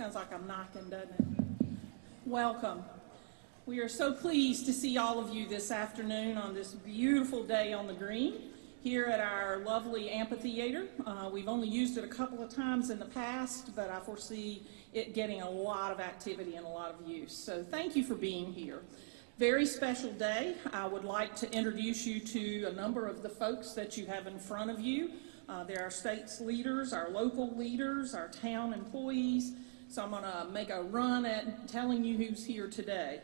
Sounds like I'm knocking, doesn't it? Welcome. We are so pleased to see all of you this afternoon on this beautiful day on the green here at our lovely amphitheater. We've only used it a couple of times in the past, but I foresee it getting a lot of activity and a lot of use. So thank you for being here. Very special day. I would like to introduce you to a number of the folks that you have in front of you. There are state's leaders, our local leaders, our town employees. So I'm going to make a run at telling you who's here today.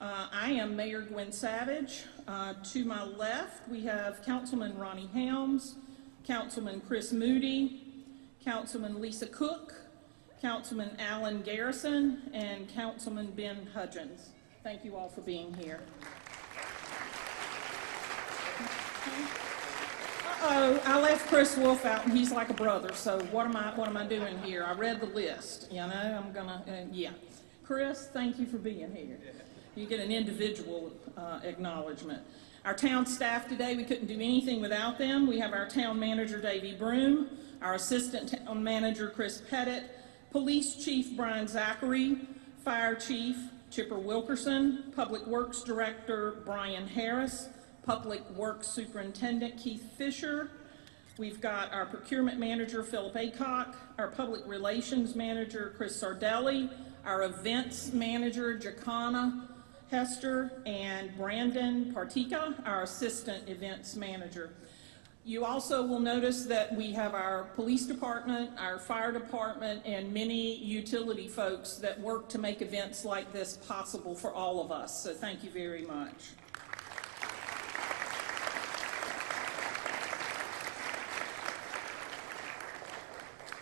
I am Mayor Gwen Savage. To my left, we have Councilman Ronnie Helms, Councilman Chris Moody, Councilman Lisa Cook, Councilman Alan Garrison, and Councilman Ben Hudgens. Thank you all for being here. Uh-oh, I left Chris Wolf out, and he's like a brother, so what am I doing here? I read the list, you know, I'm gonna, yeah. Chris, thank you for being here. You get an individual acknowledgement. Our town staff today, we couldn't do anything without them. We have our town manager, Davey Broom, our assistant town manager, Chris Pettit, police chief, Brian Zachary, fire chief, Chipper Wilkerson, public works director, Brian Harris, Public Works Superintendent Keith Fisher. We've got our procurement manager, Philip Aycock, our public relations manager, Chris Sardelli, our events manager, Jacana Hester, and Brandon Partika, our assistant events manager. You also will notice that we have our police department, our fire department, and many utility folks that work to make events like this possible for all of us. So thank you very much.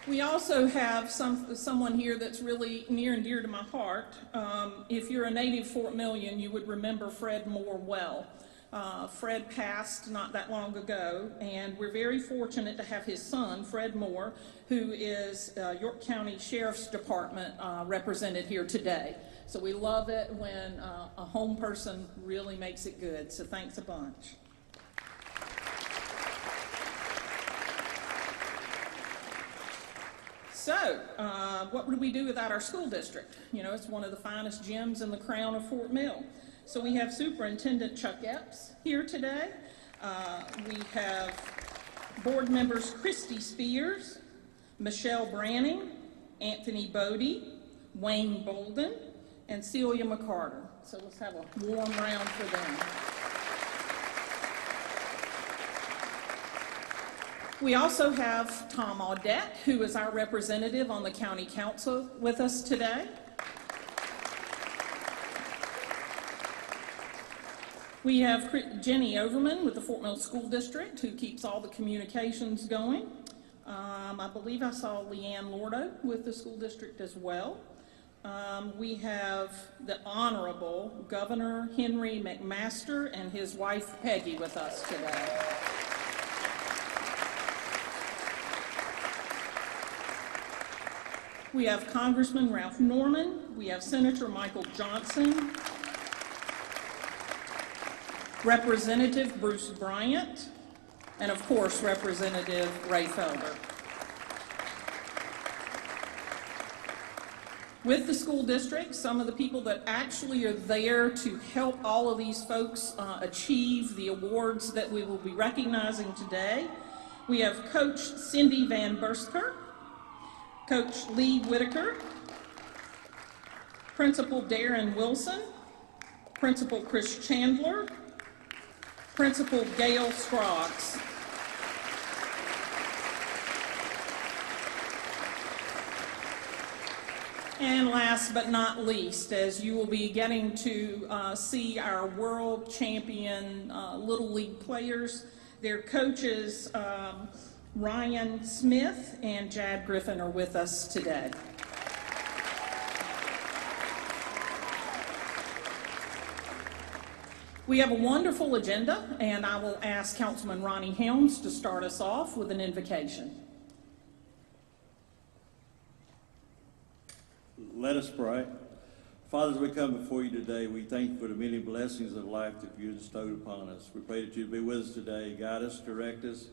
We also have someone here that's really near and dear to my heart. If you're a native Fort Million, you would remember Fred Moore well. Fred passed not that long ago, and we're very fortunate to have his son, Fred Moore, who is York County Sheriff's Department represented here today. So we love it when a home person really makes it good, so thanks a bunch. So, what would we do without our school district? You know, it's one of the finest gyms in the crown of Fort Mill. So we have Superintendent Chuck Epps here today. We have board members Christy Spears, Michelle Branning, Anthony Bodie, Wayne Bolden, and Celia McCarter. So let's have a warm round for them. We also have Tom Audette, who is our representative on the County Council with us today. We have Jenny Overman with the Fort Mill School District, who keeps all the communications going. I believe I saw Leanne Lordo with the school district as well. We have the Honorable Governor Henry McMaster and his wife Peggy with us today. We have Congressman Ralph Norman, we have Senator Michael Johnson, Representative Bruce Bryant, and of course, Representative Ray Felder. With the school district, some of the people that actually are there to help all of these folks achieve the awards that we will be recognizing today. We have Coach Cindy Van Bursker, Coach Lee Whitaker, Principal Darren Wilson, Principal Chris Chandler, Principal Gail Scroggs. And last but not least, as you will be getting to see our world champion Little League players, their coaches, Ryan Smith and Jad Griffin are with us today. We have a wonderful agenda, and I will ask Councilman Ronnie Helms to start us off with an invocation. Let us pray. Father, as we come before you today, we thank you for the many blessings of life that you bestowed upon us. We pray that you be with us today, guide us, direct us,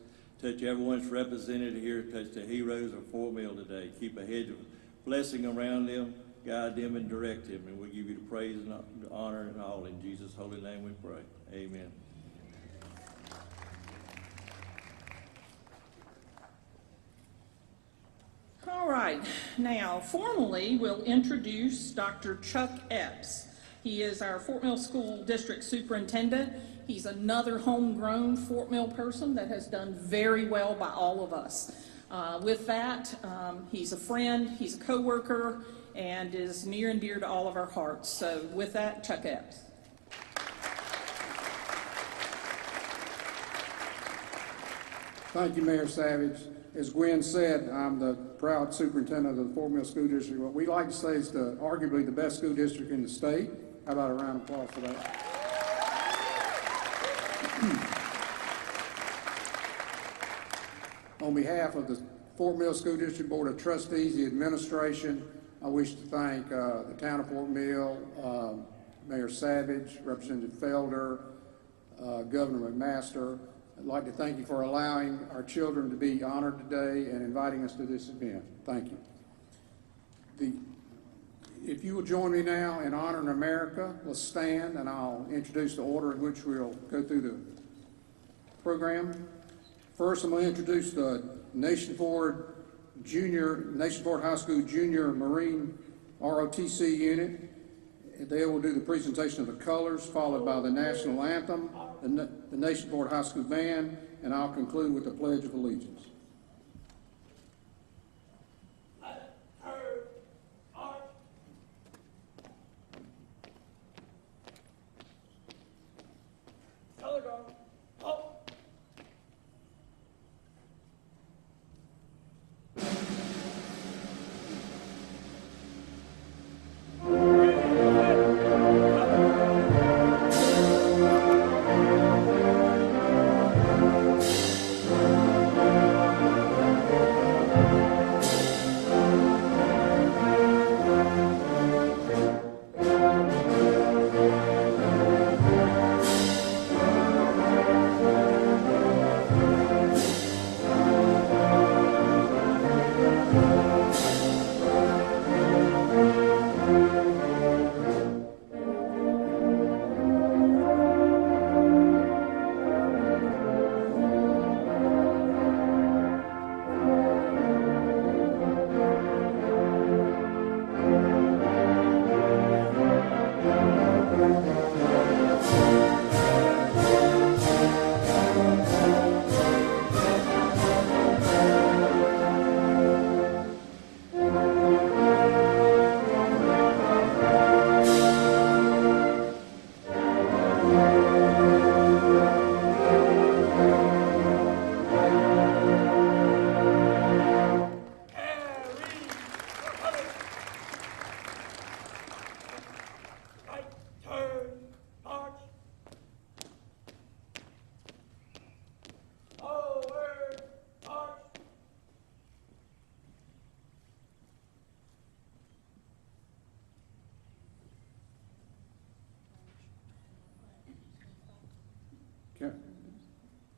touch everyone that's represented here, touch the heroes of Fort Mill today. Keep a hedge of blessing around them, guide them and direct them. And we give you the praise and honor and all. In Jesus' holy name we pray. Amen. All right, now formally we'll introduce Dr. Chuck Epps. He is our Fort Mill School District Superintendent. He's another homegrown Fort Mill person that has done very well by all of us. With that, he's a friend, he's a co-worker, and is near and dear to all of our hearts. So with that, Chuck Epps. Thank you, Mayor Savage. As Gwen said, I'm the proud superintendent of the Fort Mill School District. What we like to say is arguably the best school district in the state. How about a round of applause for that? On behalf of the Fort Mill School District Board of Trustees, the administration, I wish to thank the town of Fort Mill, Mayor Savage, Representative Felder, Governor McMaster. I'd like to thank you for allowing our children to be honored today and inviting us to this event. Thank you. If you will join me now in honoring America, let's stand and I'll introduce the order in which we'll go through the program. First, I'm going to introduce the Nation Ford High School Junior Marine ROTC unit. They will do the presentation of the colors, followed by the national anthem, the Nation Ford High School band, and I'll conclude with the Pledge of Allegiance.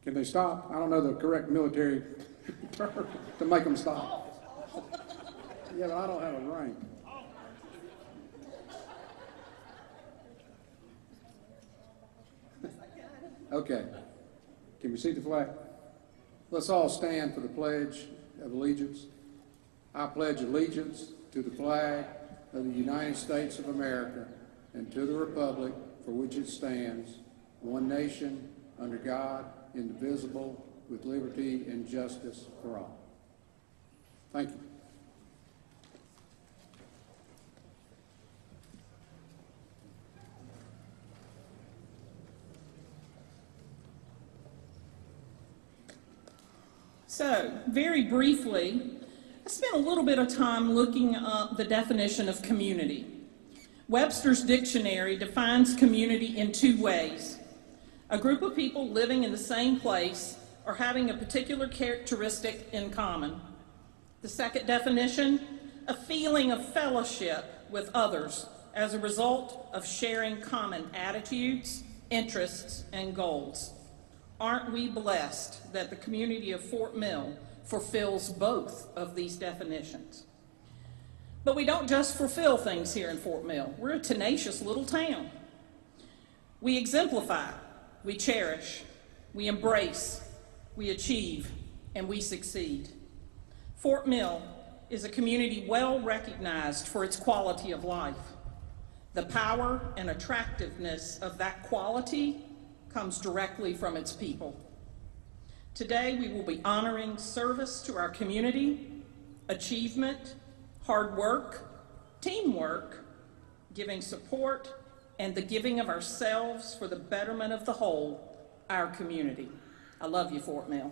Can they stop? I don't know the correct military term to make them stop. Yeah, but I don't have a rank. Okay. Can we see the flag? Let's all stand for the Pledge of Allegiance. I pledge allegiance to the flag of the United States of America and to the republic for which it stands, one nation, under God, indivisible, with liberty and justice for all. Thank you. So, very briefly, I spent a little bit of time looking up the definition of community. Webster's dictionary defines community in two ways: a group of people living in the same place or having a particular characteristic in common. The second definition, a feeling of fellowship with others as a result of sharing common attitudes, interests, and goals. Aren't we blessed that the community of Fort Mill fulfills both of these definitions? But we don't just fulfill things here in Fort Mill. We're a tenacious little town. We exemplify, we cherish, we embrace, we achieve, and we succeed. Fort Mill is a community well recognized for its quality of life. The power and attractiveness of that quality comes directly from its people. Today, we will be honoring service to our community, achievement, hard work, teamwork, giving support, and the giving of ourselves for the betterment of the whole, our community. I love you, Fort Mill.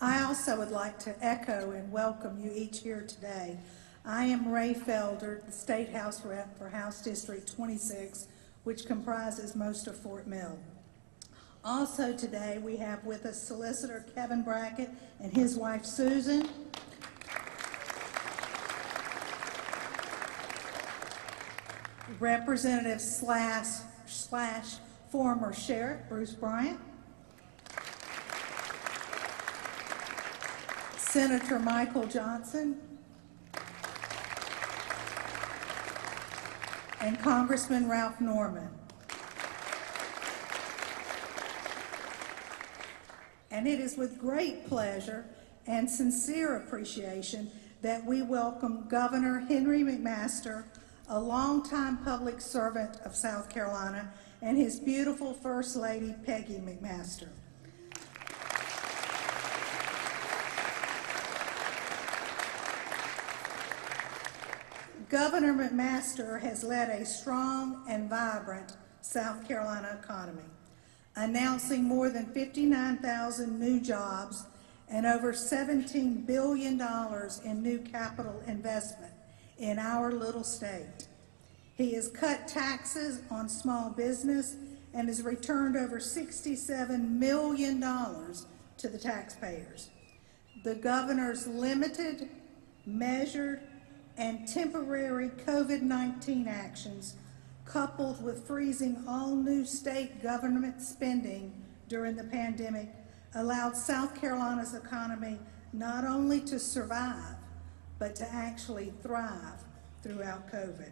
I also would like to echo and welcome you each here today. I am Ray Felder, the State House Rep for House District 26, which comprises most of Fort Mill. Also today, we have with us Solicitor Kevin Brackett and his wife Susan. Representative slash former Sheriff Bruce Bryant. Senator Michael Johnson. And Congressman Ralph Norman. And it is with great pleasure and sincere appreciation that we welcome Governor Henry McMaster, a longtime public servant of South Carolina, and his beautiful First Lady, Peggy McMaster. Governor McMaster has led a strong and vibrant South Carolina economy, announcing more than 59,000 new jobs and over $17 billion in new capital investment in our little state. He has cut taxes on small business and has returned over $67 million to the taxpayers. The governor's limited, measured, and temporary COVID-19 actions, coupled with freezing all new state government spending during the pandemic, allowed South Carolina's economy not only to survive, but to actually thrive throughout COVID.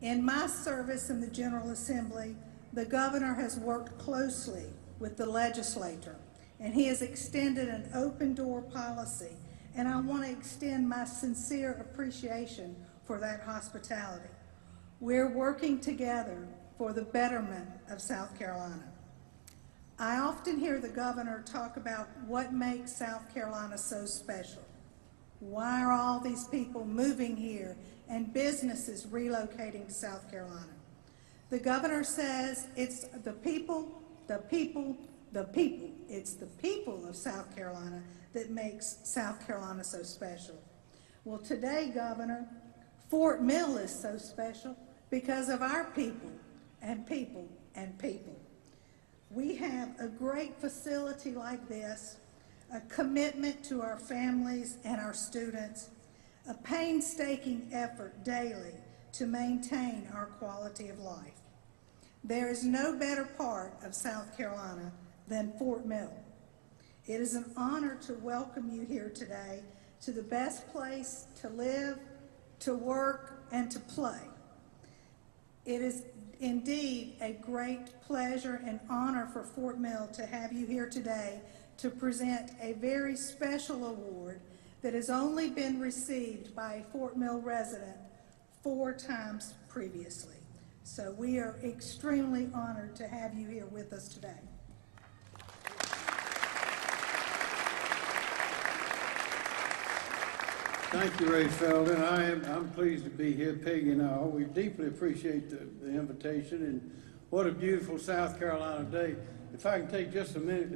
In my service in the General Assembly, the governor has worked closely with the legislature, and he has extended an open door policy, and I want to extend my sincere appreciation for that hospitality. We're working together for the betterment of South Carolina. I often hear the governor talk about what makes South Carolina so special. Why are all these people moving here and businesses relocating to South Carolina? The governor says it's the people, the people, the people. It's the people of South Carolina that makes South Carolina so special. Well, today, Governor, Fort Mill is so special because of our people and people and people. We have a great facility like this, a commitment to our families and our students, a painstaking effort daily to maintain our quality of life. There is no better part of South Carolina than Fort Mill. It is an honor to welcome you here today to the best place to live, to work, and to play. It is indeed a great pleasure and honor for Fort Mill to have you here today to present a very special award that has only been received by a Fort Mill resident 4 times previously. So we are extremely honored to have you here with us today. Thank you, Ray Felden. I'm pleased to be here, Peggy and all. We deeply appreciate the invitation, and what a beautiful South Carolina day. If I can take just a minute,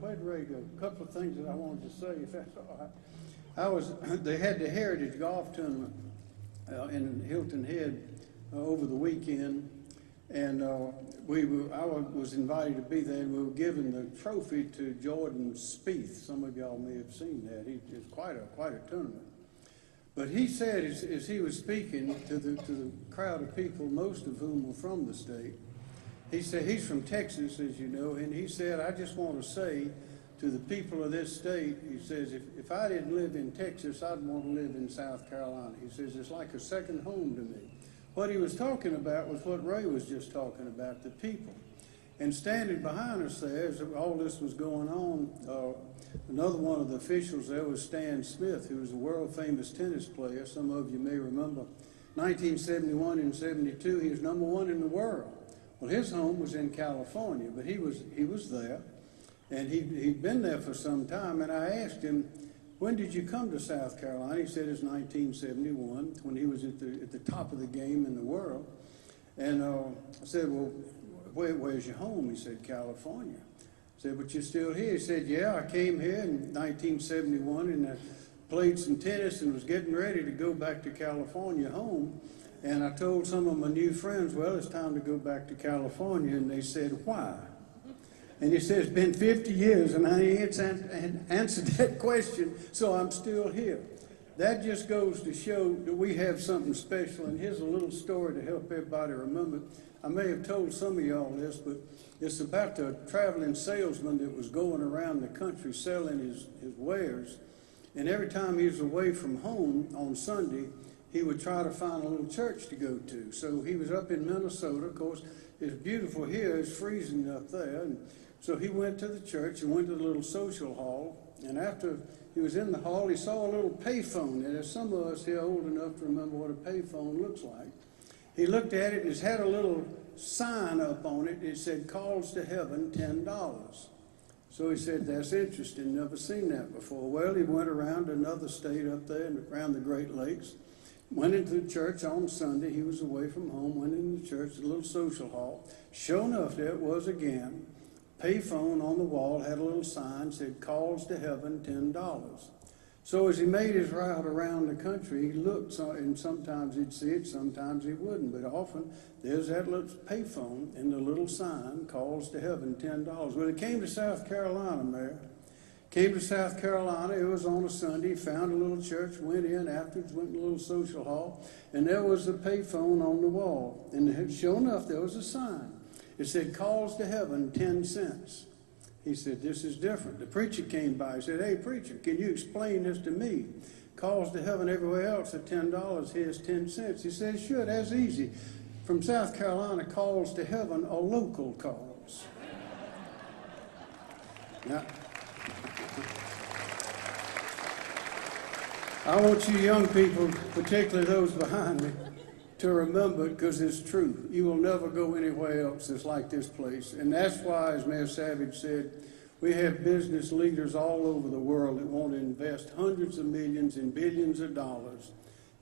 where'd Ray go? A couple of things that I wanted to say, if that's all right. They had the Heritage Golf Tournament in Hilton Head over the weekend, and I was invited to be there, and we were giving the trophy to Jordan Spieth. Some of y'all may have seen that. It's quite a tournament. But he said, as he was speaking to the crowd of people, most of whom were from the state, He said, he's from Texas, as you know, and he said, I just want to say to the people of this state, he says, if I didn't live in Texas, I'd want to live in South Carolina. He says, it's like a second home to me. What he was talking about was what Ray was just talking about, the people. And standing behind us there, as all this was going on, another one of the officials there was Stan Smith, who was a world-famous tennis player. Some of you may remember 1971 and 72, he was #1 in the world. Well, his home was in California, but he was there, and he'd been there for some time. And I asked him, when did you come to South Carolina? He said it's 1971, when he was at the top of the game in the world. And I said, well, where's your home? He said, California. I said, but you're still here? He said, yeah, I came here in 1971 and I played some tennis and was getting ready to go back to California home. And I told some of my new friends, well, it's time to go back to California. And they said, why? And he said, it's been 50 years and I ain't answered that question, so I'm still here. That just goes to show that we have something special. And here's a little story to help everybody remember. I may have told some of y'all this, but it's about a traveling salesman that was going around the country selling his wares. And every time he was away from home on Sunday, he would try to find a little church to go to. So he was up in Minnesota. Of course, it's beautiful here. It's freezing up there. And so he went to the church and went to the little social hall. And after he was in the hall, he saw a little payphone. And there's some of us here old enough to remember what a payphone looks like. He looked at it and it had a little sign up on it. It said, calls to heaven, $10. So he said, that's interesting, never seen that before. Well, he went around another state up there and around the Great Lakes, went into the church on Sunday. He was away from home, went into the church, the little social hall. Sure enough, there it was again. Payphone on the wall had a little sign, said, calls to heaven, $10. So as he made his route around the country, he looked, and sometimes he'd see it, sometimes he wouldn't, but often there's that little payphone and the little sign, calls to heaven, $10. Well, he came to South Carolina, Mayor. Came to South Carolina, it was on a Sunday, found a little church, went in, afterwards went to a little social hall, and there was a payphone on the wall. And sure enough, there was a sign. It said, calls to heaven, 10 cents. He said, this is different. The preacher came by. He said, hey, preacher, can you explain this to me? Calls to heaven everywhere else at $10. Here's 10 cents. He said, sure, that's easy. From South Carolina, calls to heaven are local calls. Now, I want you young people, particularly those behind me, to remember it because it's true. You will never go anywhere else that's like this place. And that's why, as Mayor Savage said, we have business leaders all over the world that want to invest hundreds of millions and billions of dollars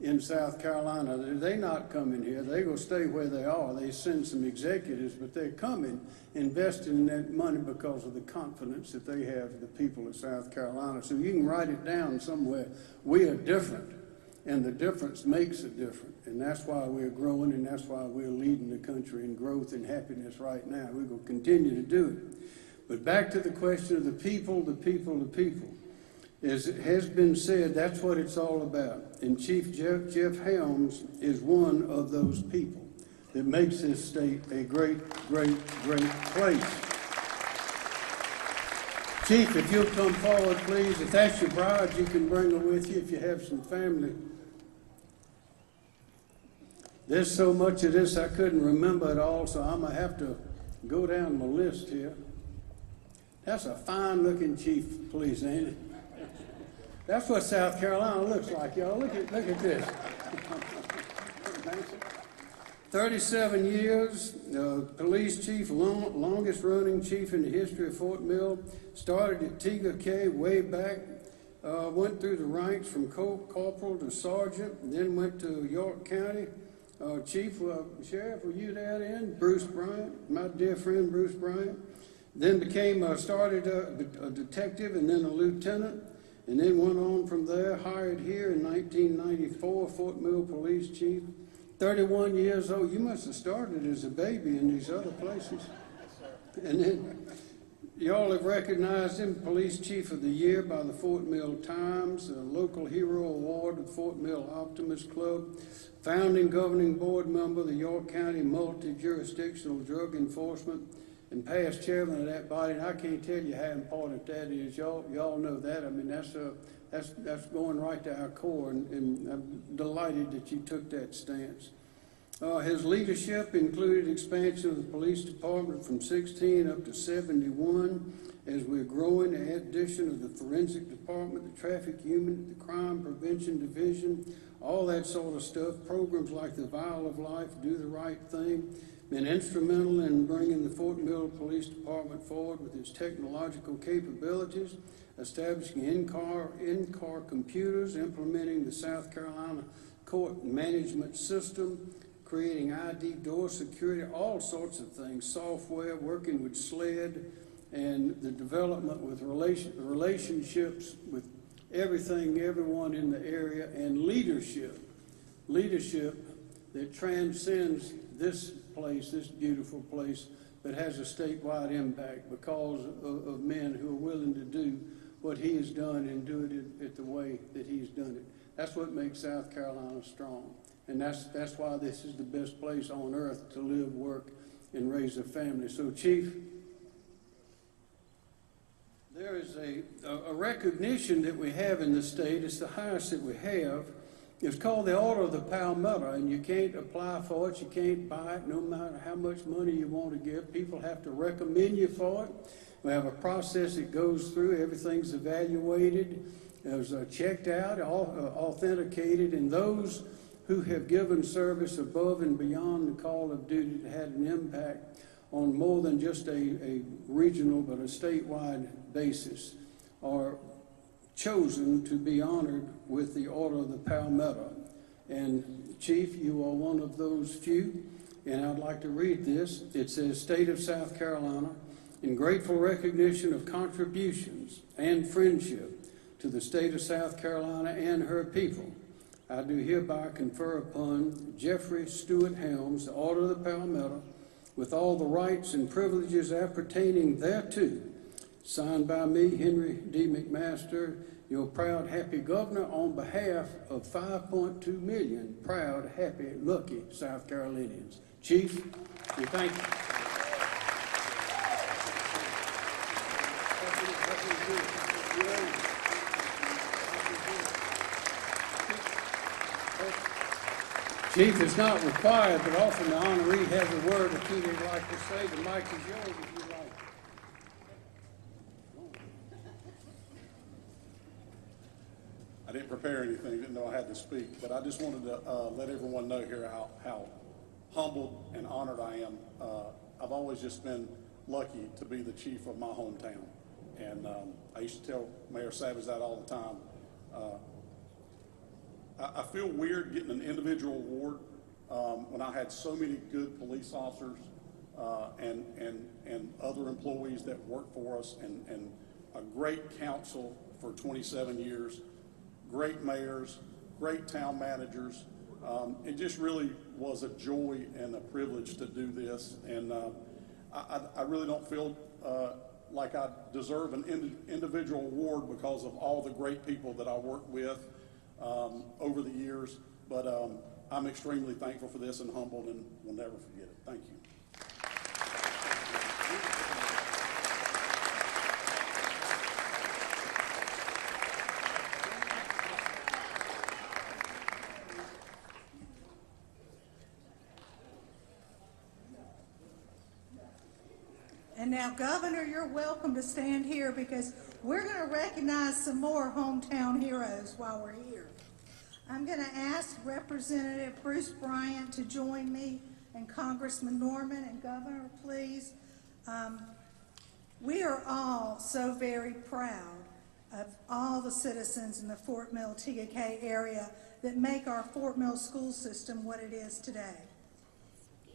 in South Carolina. They're not coming here. They're going to stay where they are. They send some executives, but they're coming, investing in that money because of the confidence that they have in the people of South Carolina. So you can write it down somewhere. We are different, and the difference makes a difference. And that's why we're growing, and that's why we're leading the country in growth and happiness right now. We're going to continue to do it. But back to the question of the people, the people, the people. As it has been said, that's what it's all about. And Chief Jeff Helms is one of those people that makes this state a great, great, great place. Chief, if you'll come forward, please. If that's your bride, you can bring her with you if you have some family. There's so much of this I couldn't remember it all, so I'm going to have to go down my list here. That's a fine-looking chief, please, ain't it? That's what South Carolina looks like, y'all. Look at this. 37 years, police chief, longest-running chief in the history of Fort Mill. Started at TGK way back. Went through the ranks from corporal to sergeant, and then went to York County. Chief, Sheriff, were you there then? Bruce Bryant, my dear friend Bruce Bryant. Then started a detective and then a lieutenant, and then went on from there, hired here in 1994, Fort Mill Police Chief. 31 years old. You must have started as a baby in these other places. And then y'all have recognized him, Police Chief of the Year by the Fort Mill Times, a Local Hero Award of Fort Mill Optimist Club. founding governing board member of the York County Multi-Jurisdictional Drug Enforcement, and past chairman of that body. And I can't tell you how important that is. Y'all know that. I mean, that's going right to our core, and I'm delighted that you took that stance. His leadership included expansion of the police department from 16 up to 71 as we're growing, the addition of the forensic department, the traffic unit, the crime prevention division, all that sort of stuff. Programs like the Vial of Life, Do the Right Thing, been instrumental in bringing the Fort Mill Police Department forward with its technological capabilities, establishing in-car computers, implementing the South Carolina court management system, creating ID door security, all sorts of things, software, working with SLED, and the development with relationships with everyone in the area, and leadership that transcends this place, this beautiful place, that has a statewide impact because of men who are willing to do what he has done and do it the way that he's done it. That's what makes South Carolina strong. And that's why this is the best place on earth to live, work, and raise a family. So, Chief, there is a recognition that we have in the state. It's the highest that we have. It's called the Order of the Palmetto, and you can't apply for it. You can't buy it no matter how much money you want to give. People have to recommend you for it. We have a process that goes through. Everything's evaluated, checked out, authenticated, and those who have given service above and beyond the call of duty that had an impact on more than just a regional but a statewide basis are chosen to be honored with the Order of the Palmetto. And Chief, you are one of those few, and I'd like to read this. It says, State of South Carolina, in grateful recognition of contributions and friendship to the state of South Carolina and her people, I do hereby confer upon Jeffrey Stewart Helms the Order of the Palmetto with all the rights and privileges appertaining thereto, signed by me, Henry D. McMaster, your proud, happy governor, on behalf of 5.2 million proud, happy, lucky South Carolinians. Chief, we thank you. Chief, it's not required, but often the honoree has a word or two they'd like to say. The mic is yours if you'd like. I didn't prepare anything, didn't know I had to speak, but I just wanted to let everyone know here how humbled and honored I am. I've always just been lucky to be the chief of my hometown. And I used to tell Mayor Savage that all the time. I feel weird getting an individual award when I had so many good police officers and other employees that work for us, and a great council for 27 years, great mayors, great town managers. It just really was a joy and a privilege to do this, and I really don't feel like I deserve an individual award because of all the great people that I work with over the years, but I'm extremely thankful for this and humbled, and will never forget it. Thank you. And now, Governor, you're welcome to stand here because we're going to recognize some more hometown heroes while we're here. I'm going to ask Representative Bruce Bryant to join me, and Congressman Norman, and Governor, please. We are all so very proud of all the citizens in the Fort Mill TK area that make our Fort Mill school system what it is today.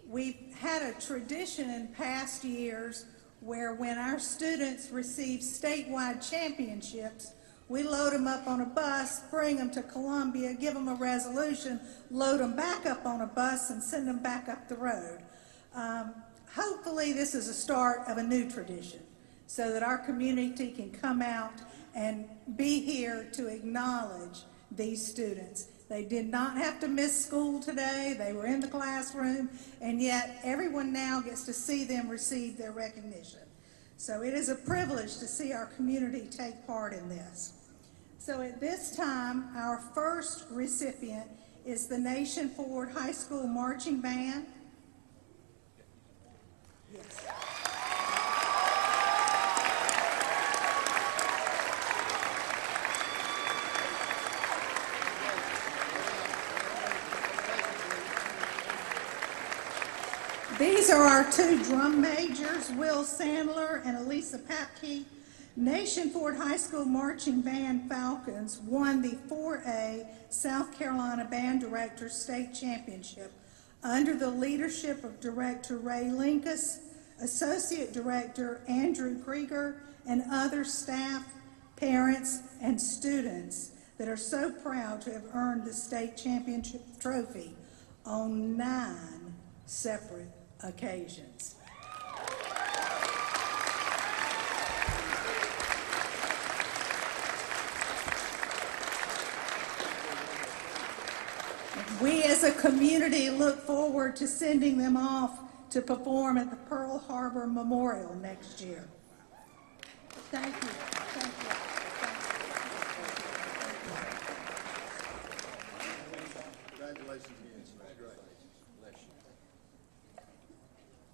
We've had a tradition in past years where when our students receive statewide championships, we load them up on a bus, bring them to Columbia, give them a resolution, load them back up on a bus, and send them back up the road. Hopefully this is a start of a new tradition so that our community can come out and be here to acknowledge these students. They did not have to miss school today. They were in the classroom, and yet everyone now gets to see them receive their recognition. So it is a privilege to see our community take part in this. So at this time, our first recipient is the Nation Forward High School Marching Band. Yes. These are our two drum majors, Will Sandler and Elisha. Nation Forward High School Marching Band Falcons won the 4A South Carolina Band Director State Championship under the leadership of Director Ray Linkus, Associate Director Andrew Krieger, and other staff, parents, and students that are so proud to have earned the state championship trophy on 9 separate occasions. We as a community look forward to sending them off to perform at the Pearl Harbor Memorial next year. Thank you. Thank you.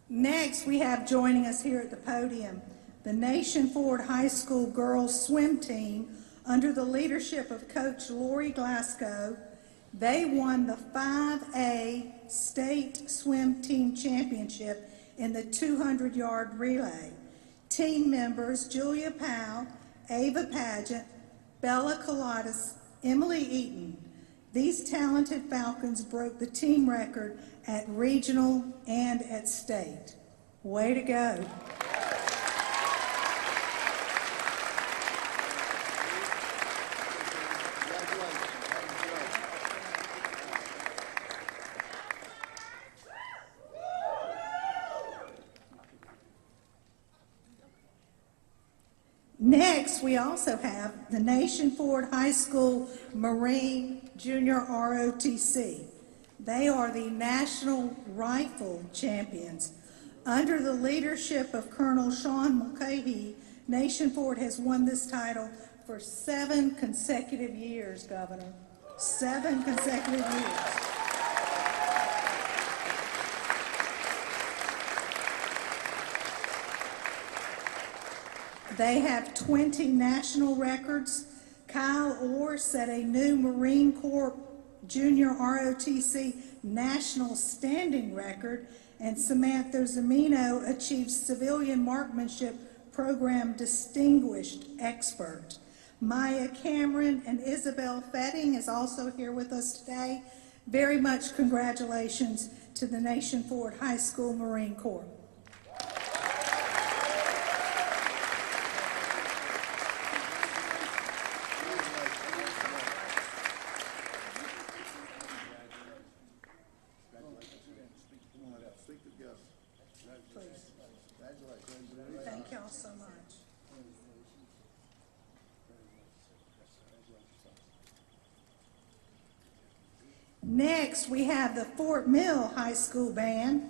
Next, we have joining us here at the podium the Nation Forward High School girls swim team under the leadership of Coach Lori Glasgow. They won the 5A State Swim Team Championship in the 200-yard relay. Team members Julia Powell, Ava Pageant, Bella Coladas, Emily Eaton. These talented Falcons broke the team record at regional and at state. Way to go. Next, we also have the Nation Forward High School Marine Junior ROTC. They are the National Rifle Champions. Under the leadership of Colonel Sean Mulcahy, Nation Forward has won this title for 7 consecutive years, Governor. 7 consecutive years. They have 20 national records. Kyle Orr set a new Marine Corps Junior ROTC national standing record, and Samantha Zamino achieved Civilian Marksmanship Program Distinguished Expert. Maya Cameron and Isabel Fetting is also here with us today. Very much congratulations to the Nation Forward High School Marine Corps. Thank y'all so much. Next, we have the Fort Mill High School Band.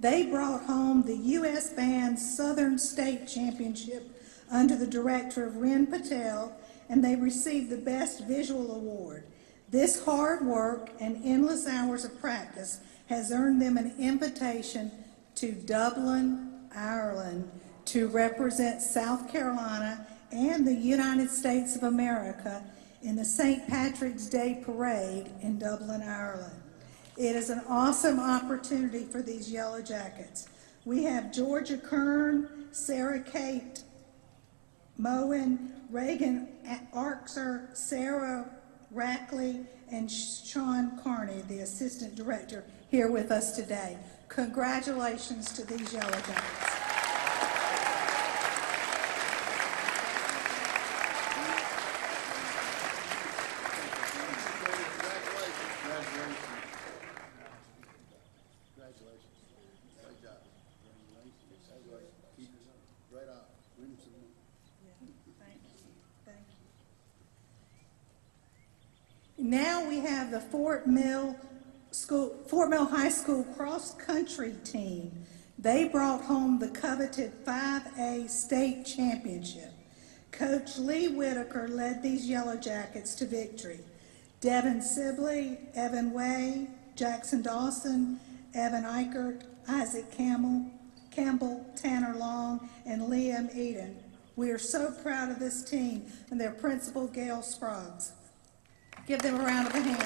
They brought home the U.S. Band Southern State Championship under the director of Ren Patel, and they received the Best Visual Award. This hard work and endless hours of practice has earned them an invitation to Dublin, Ireland, to represent South Carolina and the United States of America in the St. Patrick's Day Parade in Dublin, Ireland. It is an awesome opportunity for these Yellow Jackets. We have Georgia Kern, Sarah Kate Moen, Reagan Arxer, Sarah Rackley, and Sean Carney, the Assistant Director, here with us today. Congratulations to these Yellow Jackets. Now we have the Fort Mill High School cross-country team. They brought home the coveted 5A state championship. Coach Lee Whitaker led these Yellow Jackets to victory. Devin Sibley, Evan Way, Jackson Dawson, Evan Eichert, Isaac Campbell, Tanner Long, and Liam Eden. We are so proud of this team and their principal, Gail Scruggs. Give them a round of applause.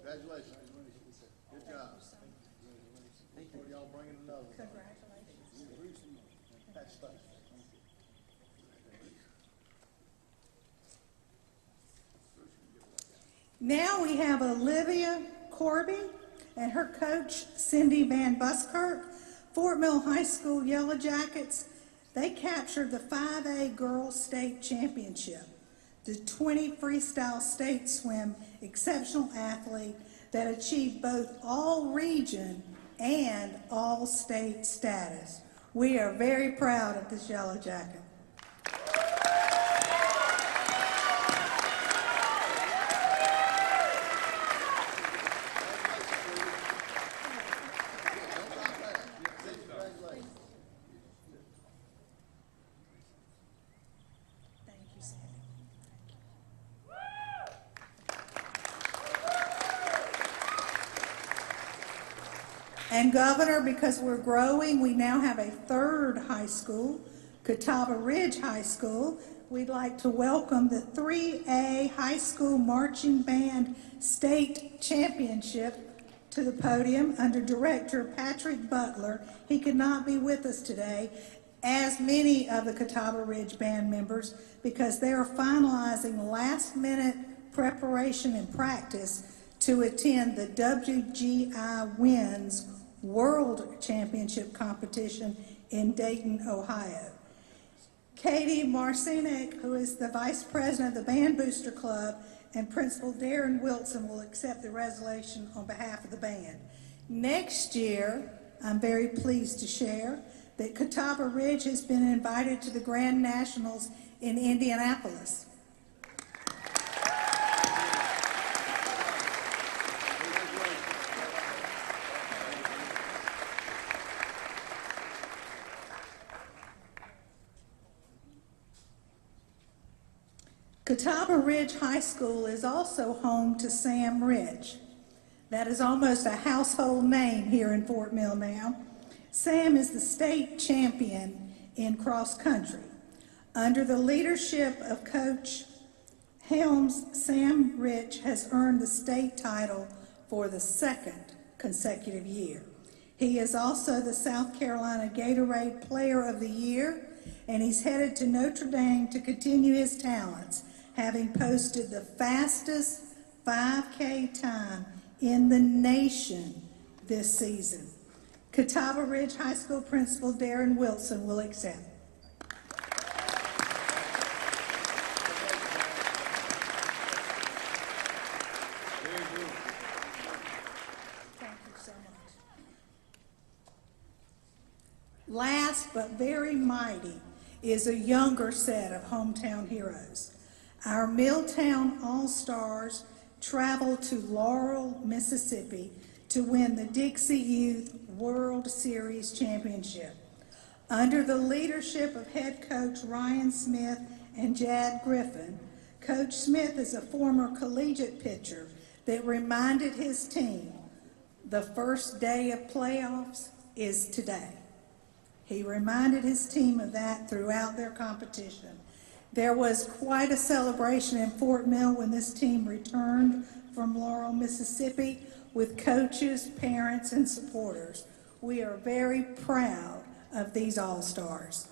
Congratulations. Good job. Thank you. Y'all bringing another. Now we have Olivia Corby and her coach, Cindy Van Buskirk. Fort Mill High School Yellow Jackets, they captured the 5A Girls State Championship, the 20 freestyle state swim exceptional athlete that achieved both all-region and all-state status. We are very proud of this Yellow Jacket. And Governor, because we're growing, we now have a third high school, Catawba Ridge High School. We'd like to welcome the 3A High School Marching Band State Championship to the podium under Director Patrick Butler. He could not be with us today, as many of the Catawba Ridge Band members, because they are finalizing last-minute preparation and practice to attend the WGI Wins World Championship competition in Dayton, Ohio. Katie Marcinek, who is the Vice President of the Band Booster Club, and Principal Darren Wilson will accept the resolution on behalf of the band. Next year, I'm very pleased to share that Catawba Ridge has been invited to the Grand Nationals in Indianapolis. Catawba Ridge High School is also home to Sam Rich. That is almost a household name here in Fort Mill now. Sam is the state champion in cross country. Under the leadership of Coach Helms, Sam Rich has earned the state title for the second consecutive year. He is also the South Carolina Gatorade Player of the Year, and he's headed to Notre Dame to continue his talents, having posted the fastest 5K time in the nation this season. Catawba Ridge High School Principal Darren Wilson will accept. Thank you so much. Last but very mighty is a younger set of hometown heroes. Our Milltown All-Stars traveled to Laurel, Mississippi to win the Dixie Youth World Series Championship. Under the leadership of head coach Ryan Smith and Jad Griffin, Coach Smith is a former collegiate pitcher that reminded his team the first day of playoffs is today. He reminded his team of that throughout their competition. There was quite a celebration in Fort Mill when this team returned from Laurel, Mississippi, with coaches, parents, and supporters. We are very proud of these All-Stars.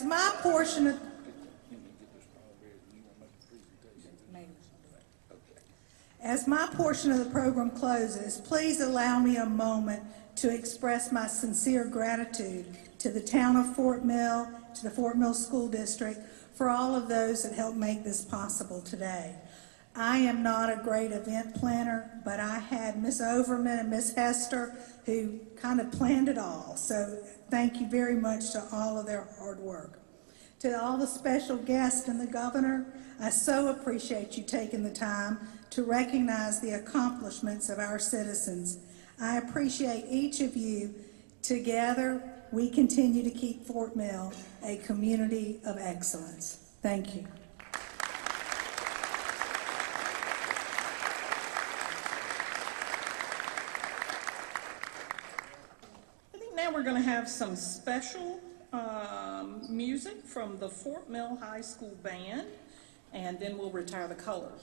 As my portion of the program closes, please allow me a moment to express my sincere gratitude to the town of Fort Mill, to the Fort Mill School District, for all of those that helped make this possible today. I am not a great event planner, but I had Miss Overman and Miss Hester who kind of planned it all. So thank you very much to all of their hard work. To all the special guests and the governor, I so appreciate you taking the time to recognize the accomplishments of our citizens. I appreciate each of you. Together, we continue to keep Fort Mill a community of excellence. Thank you. I think now we're going to have some special music from the Fort Mill High School Band, and then we'll retire the colors.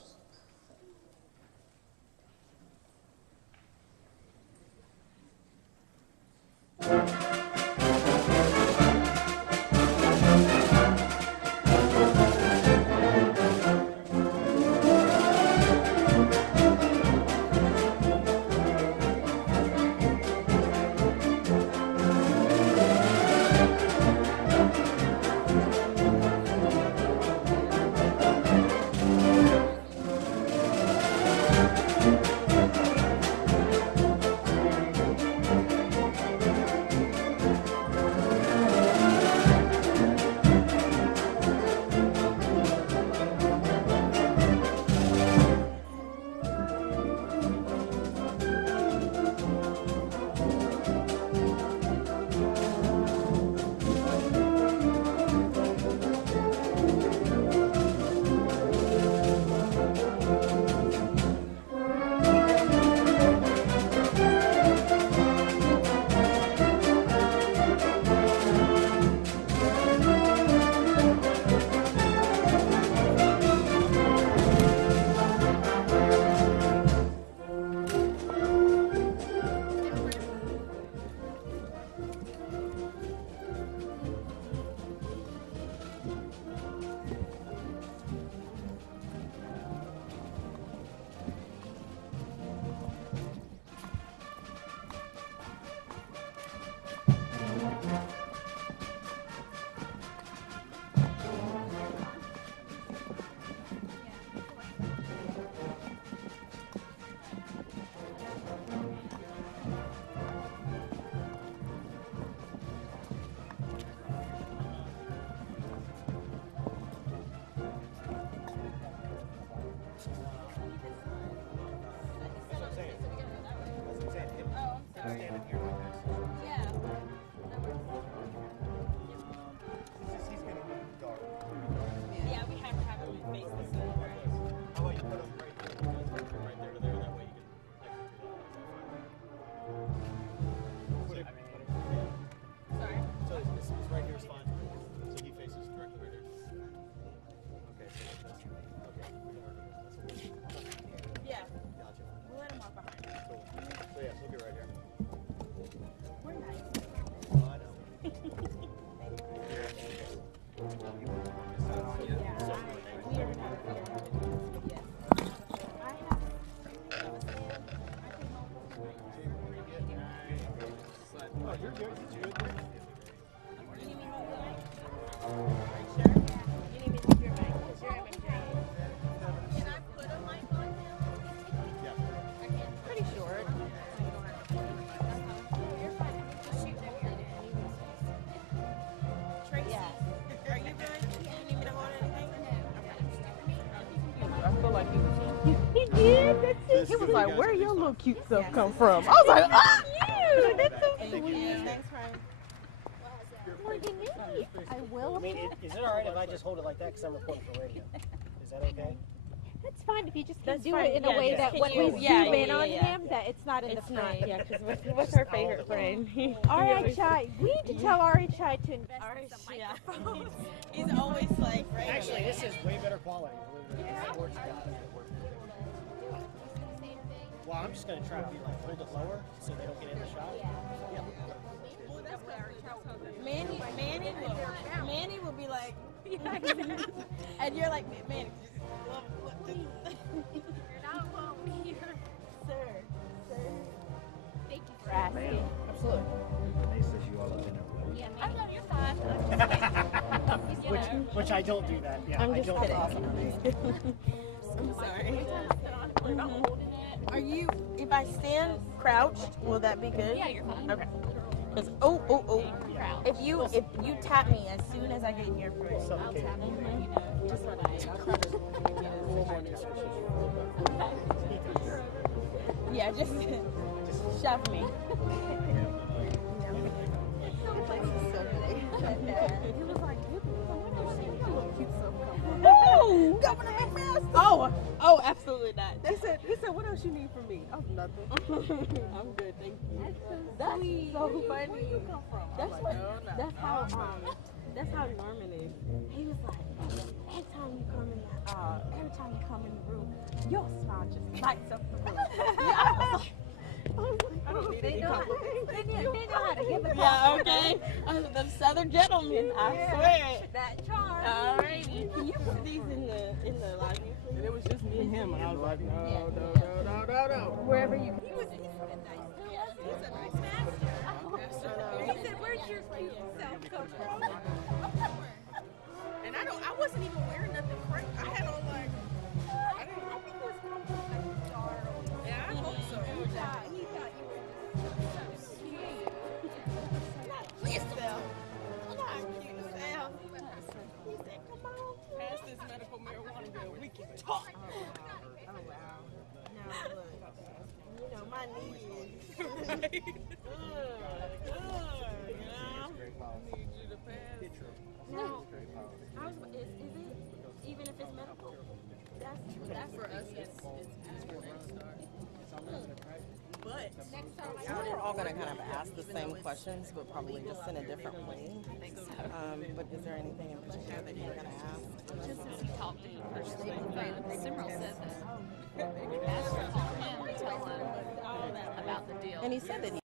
He did. That's it. He was like, "Where your little cute stuff come from?" I was like, "Oh, you! That's so sweet." Thanks, Brian. Morgan, I will. I mean, is it all right if I just hold it like that because I'm recording for radio? Is that okay? That's fine if you just can That's do fine. it in a way that when we zoom in on him, that it's not in the front. Yeah, because what's our favorite friend? RHI, we need to tell RHI to invest in some microphones. He's always like, right? Actually, this is way better quality. Believe it or not. Well, I'm just gonna try to be like hold it lower so they don't get in the shot. Manny will And you're like, man, You're not alone here. sir. Thank you for asking. Absolutely. They says you all have been there. Yeah, oh, no, you're fine. I'm just like, Which I don't do that. Yeah, I'm I just don't. kidding. Often. I'm sorry. I'm holding it. Are you, if I stand crouched, will that be good? Yeah, you're fine. Okay. Because, if you tap me as soon as I get near first. I'll tap you when you know. Just when I'll try to Yeah, just shove me. Oh, Governor McMaster. Oh, absolutely not. He said, what else you need from me? Oh, nothing. I'm good, thank you. That's so funny. Where you come from? That's how Norman is. He was like, every time you come in the room, your smile just lights up the room. They know how to give a compliment. Yeah, okay. The Southern gentleman, I swear. That charm. Alrighty. Can you put these in the lobby? And it was just me and him, and I was like, no. Wherever you. He's a nice master. He said, "Where's your cute self come from?" And I wasn't even wearing nothing crazy. I had on like, I think it was yeah, I hope so. He thought you were so cute. Look at Sal. Look how cute Sal. He said, "Come on, pass this medical marijuana bill. We can talk." Oh wow. Now look, my knees. Good. You know. I need you to pass. Now, is it even if it's medical? That's for us. It's but We're all going to kind of ask the same questions, but probably just in a different way. I think so. But is there anything in particular that you're going to ask? Just as he talked to you personally, Simrel said that McMaster called him to tell him about the deal. And he said that he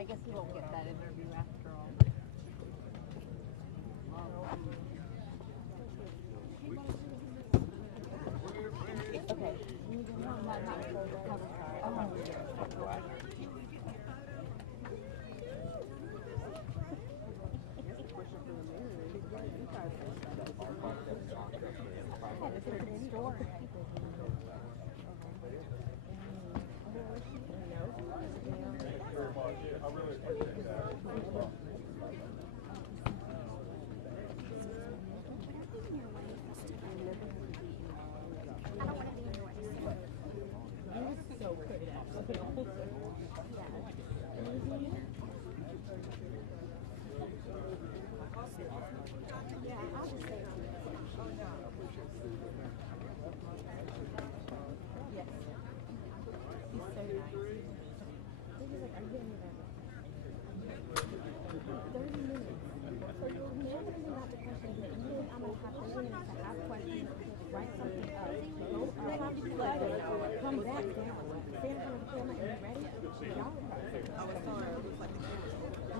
I guess he won't get that interview after all. Okay.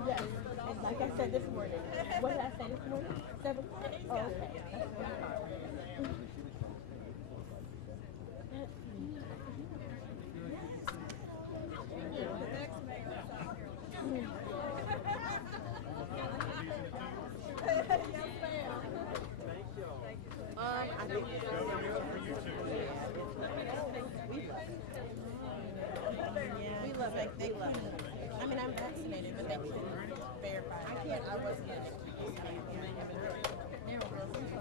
Yes, and like I said this morning. What did I say this morning? 7 o'clock? Oh, okay. We love it. They love it. I mean, I'm vaccinated, but they can verify. I can't. I wasn't in it. They were real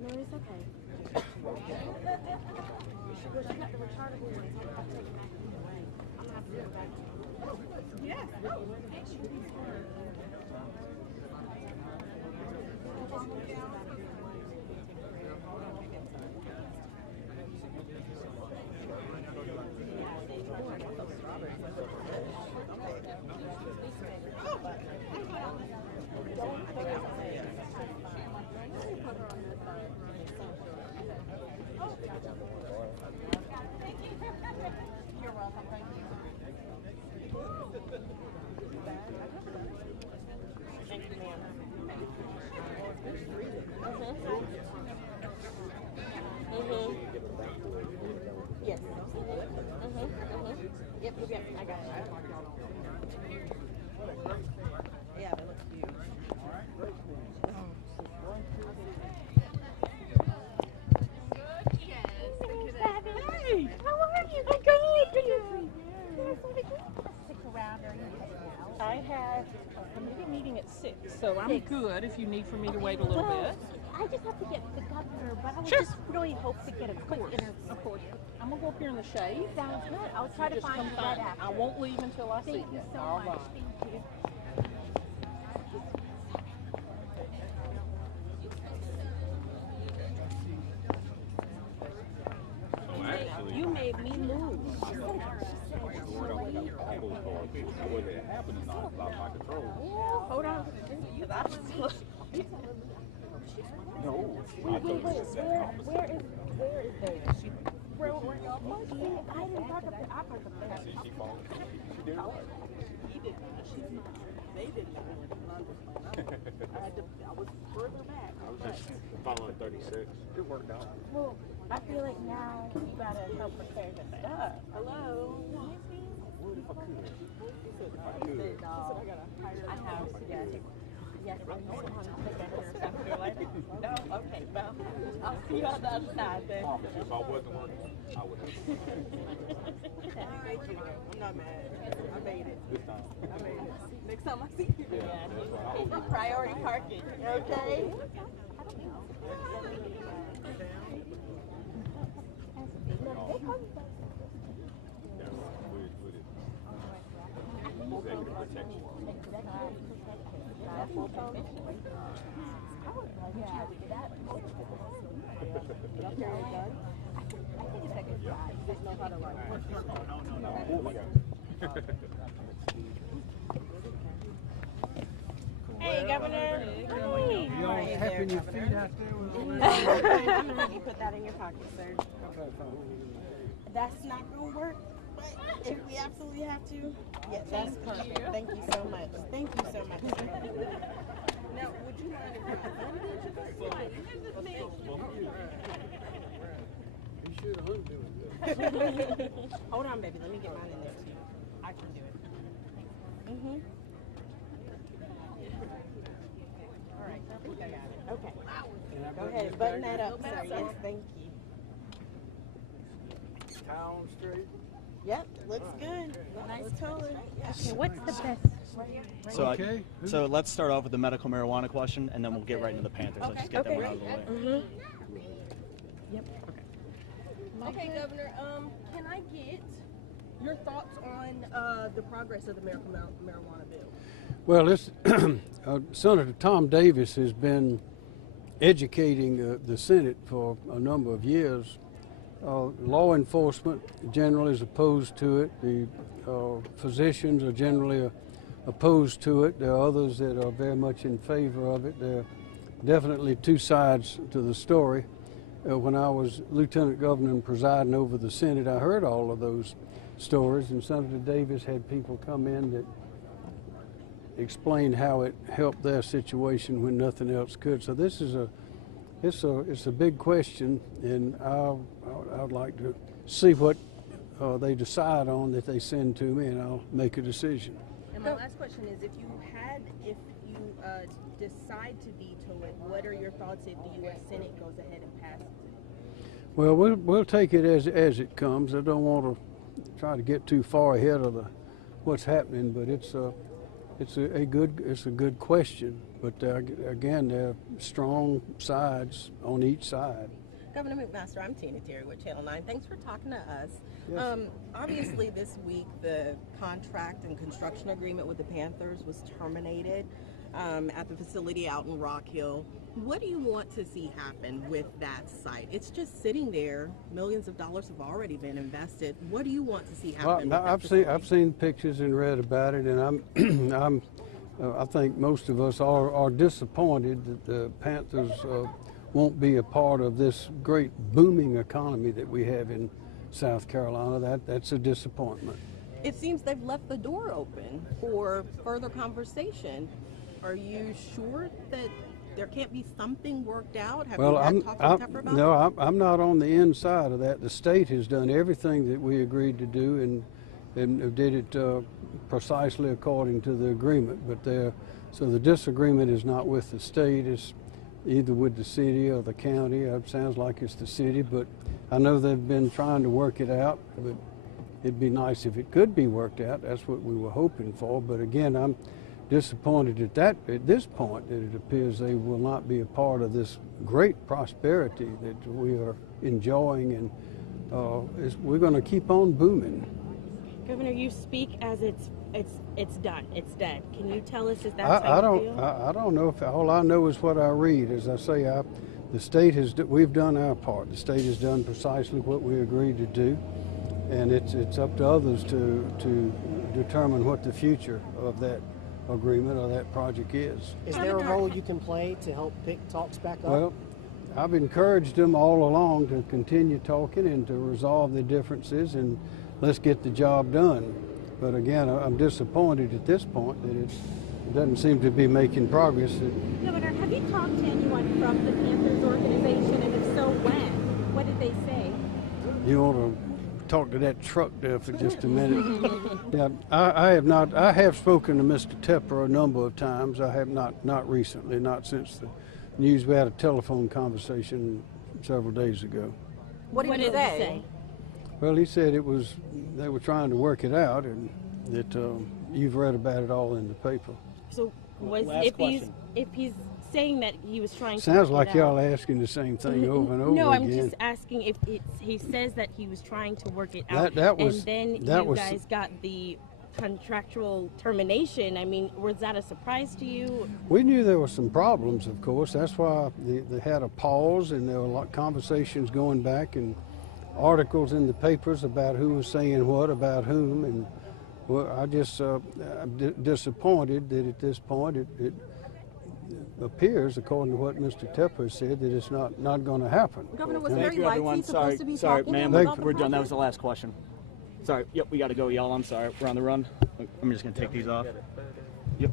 No, it's okay. Well, she got the retardable ones. I'll take it back anyway. I'm gonna have to go back. Yes. You're welcome. Thank you. Thank you, ma'am. Yes. Yep, I got it. Yeah, that looks huge. Hey, how are you? I'm good. Stick around or you heading out? I have a committee meeting at 6, so I'm good if you need for me to wait a little bit. I just have to get the governor, but I would Sure. just really hope to get a quick interview. Of course. I'm going to go up here in the shade. Sounds good. I'll try to Just find come you right find me. after. I won't leave until I see Thank you so All much. right. Thank you. You made me move. Hold on. Wait, where is they? Where I didn't talk up there. I parked up there. They did not. I was further back. I was just following 36. It worked out. Well, I feel like now you gotta help prepare the stuff. Hello. What if I could? I have, yes. Yes, I know how to take that here in South Carolina. No? Okay, well, I'll see you on the other side then. If I wasn't working, I would have. Thank you. I'm not mad. I made it. This time. I made it. Next time I see you. Yeah, that's why I was Priority parking, okay? executive protection. I think it's a good try. No, Hey, Governor. Hey. You all tapping your feet out there? I'm gonna have you put that in your pocket, sir. That's not gonna work, but if we absolutely have to, yeah, that's perfect. Thank you so much. Thank you so much. Now, would you mind if I You should have undo it. Hold on, baby. Let me get mine in there too. I can do it. Mhm. All right. I think I got it. Okay. Go ahead. Button that up, sir. Yes, thank you. Tie on straight. Yep, looks good. Nice color. Okay, what's the best? So, Okay. so let's start off with the medical marijuana question, and then we'll get right into the Panthers. Let's just get that one out of the way. Yep. Okay, Governor, can I get your thoughts on the progress of the medical marijuana bill? Well, it's, Senator Tom Davis has been educating the Senate for a number of years. Law enforcement generally is opposed to it. The physicians are generally opposed to it. There are others that are very much in favor of it. There are definitely two sides to the story. When I was Lieutenant Governor and presiding over the Senate, I heard all of those stories, and Senator Davis had people come in that explained how it helped their situation when nothing else could. So this is it's a big question, and I'd like to see what they decide on that they send to me, and I'll make a decision. And my last question is, if you decide to veto it, what are your thoughts if the U.S. Senate goes ahead and passes it? Well, we'll take it as it comes. I don't want to try to get too far ahead of what's happening, but it's a good question. But again, there are strong sides on each side. Governor McMaster, I'm Tina Terry with Channel 9. Thanks for talking to us. Yes. Obviously, this week the contract and construction agreement with the Panthers was terminated at the facility out in Rock Hill. What do you want to see happen with that site? It's just sitting there. Millions of dollars have already been invested. What do you want to see happen? Well, I've seen pictures and read about it, and I think most of us are disappointed that the Panthers won't be a part of this great booming economy that we have in South Carolina. That's a disappointment. It seems they've left the door open for further conversation. Are you sure that there can't be something worked out? Have you talked to Pepper about it? No, I'm not on the inside of that. The state has done everything that we agreed to do and did it precisely according to the agreement. But so the disagreement is not with the state. It's either with the city or the county. It sounds like it's the city, but I know they've been trying to work it out. But it'd be nice if it could be worked out. That's what we were hoping for. But again, I'm disappointed at this point that it appears they will not be a part of this great prosperity that we are enjoying, and we're going to keep on booming. Governor, you speak as it's done. It's dead. Can you tell us if that's I how you feel? don't know. If all I know is what I read. As I say, the state we've done our part. The state has done precisely what we agreed to do, and it's up to others to determine what the future of that agreement or that project is. Is there a role you can play to help pick talks back up? Well, I've encouraged them all along to continue talking and to resolve the differences, and let's get the job done. But again, I'm disappointed at this point that it doesn't seem to be making progress. Governor, have you talked to anyone from the Panthers organization, and if so, when? What did they say? You want to talk to that truck there for just a minute? Yeah, I have not. I have spoken to Mr. Tepper a number of times. I have not recently, not since the news. We had a telephone conversation several days ago. What did he say? Well, he said they were trying to work it out, and that you've read about it all in the paper. So if he's saying that he was trying to Sounds work like it out. y'all asking the same thing over and over No, I'm again. just asking if he says that he was trying to work it out, was- and then that you was- guys got the contractual termination. I mean, was that a surprise to you? We knew there were some problems, of course. That's why they had a pause, and there were a lot of conversations going back and articles in the papers about who was saying what about whom, and Well, I just, I'm disappointed that at this point it appears, according to what Mr. Tepper said, that it's not going to happen. Governor, was Thank Mary you, everyone. Lightsey supposed to be Sorry, talking ma'am. about the We're done. That project? was the last question. Sorry. Yep, we got to go, y'all. I'm sorry. We're on the run. I'm just going to take these off. Yep.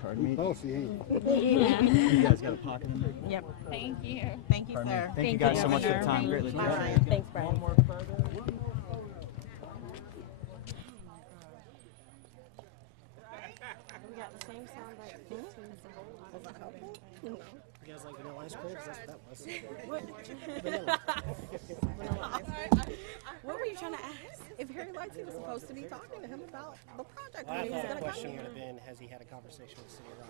Pardon me. You guys got a pocket in there? Yep. Thank you. Thank you, Pardon me. sir. Thank you guys so much for the Governor. time. Greatly Bye, appreciate it. Brian. Thanks, Brian. We got the same sound like 15 Was that helpful? You guys like vanilla ice cream? 'Cause that's what that was. What? Vanilla. What were you trying to ask? If Harry Lightsey was supposed to be talking to him about the project Well, I when he was thought going the to come question here. would have been, has he had a conversation with City of Rock